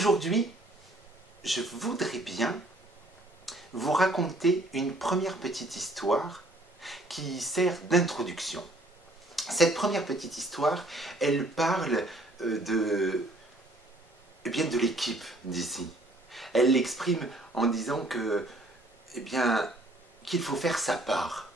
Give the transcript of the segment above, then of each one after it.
Aujourd'hui, je voudrais bien vous raconter une première petite histoire qui sert d'introduction. Cette première petite histoire, elle parle de l'équipe d'ici. Elle l'exprime en disant que, qu'il faut faire sa part.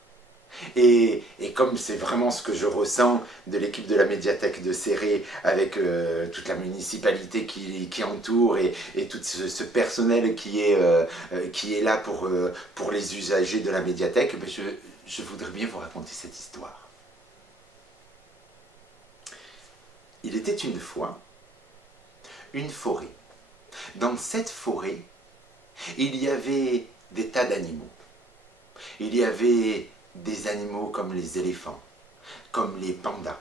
Et comme c'est vraiment ce que je ressens de l'équipe de la médiathèque de Céré, avec toute la municipalité qui entoure et tout ce personnel qui est là pour les usagers de la médiathèque, je voudrais bien vous raconter cette histoire. Il était une fois une forêt. Dans cette forêt, il y avait des tas d'animaux. Il y avait des animaux comme les éléphants, comme les pandas,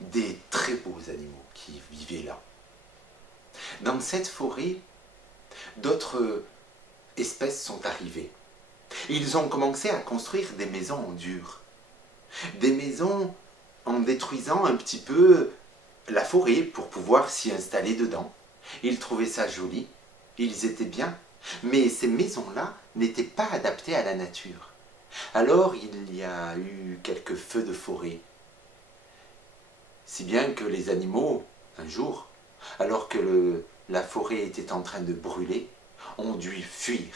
des très beaux animaux qui vivaient là. Dans cette forêt, d'autres espèces sont arrivées. Ils ont commencé à construire des maisons en dur. Des maisons en détruisant un petit peu la forêt pour pouvoir s'y installer dedans. Ils trouvaient ça joli, ils étaient bien, mais ces maisons-là n'étaient pas adaptées à la nature. Alors il y a eu quelques feux de forêt, si bien que les animaux, un jour, alors que la forêt était en train de brûler, ont dû fuir.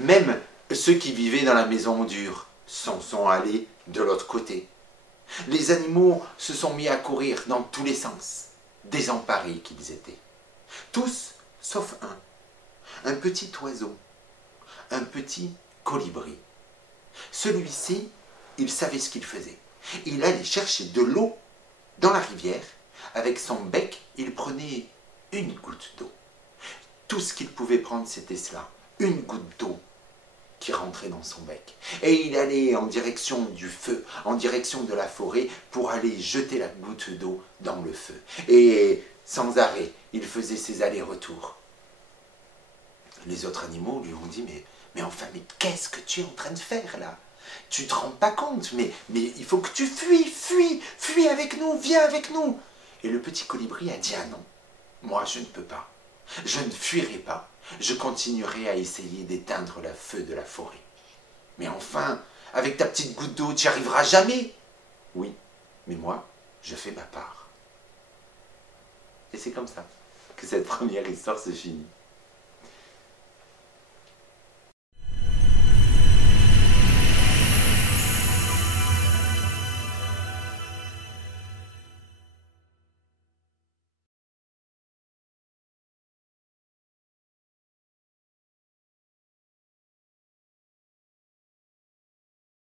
Même ceux qui vivaient dans la maison dure s'en sont allés de l'autre côté. Les animaux se sont mis à courir dans tous les sens, désemparés qu'ils étaient. Tous, sauf un petit oiseau, un petit colibri. Celui-ci, il savait ce qu'il faisait. Il allait chercher de l'eau dans la rivière. Avec son bec, il prenait une goutte d'eau. Tout ce qu'il pouvait prendre, c'était cela. Une goutte d'eau qui rentrait dans son bec. Et il allait en direction du feu, en direction de la forêt, pour aller jeter la goutte d'eau dans le feu. Et sans arrêt, il faisait ses allers-retours. Les autres animaux lui ont dit, mais enfin, qu'est-ce que tu es en train de faire là? Tu te rends pas compte, mais il faut que tu fuis avec nous, viens avec nous. Et le petit colibri a dit, ah non, moi je ne peux pas, je ne fuirai pas, je continuerai à essayer d'éteindre le feu de la forêt. Mais enfin, avec ta petite goutte d'eau, tu n'y arriveras jamais. Oui, mais moi, je fais ma part. Et c'est comme ça que cette première histoire se finit.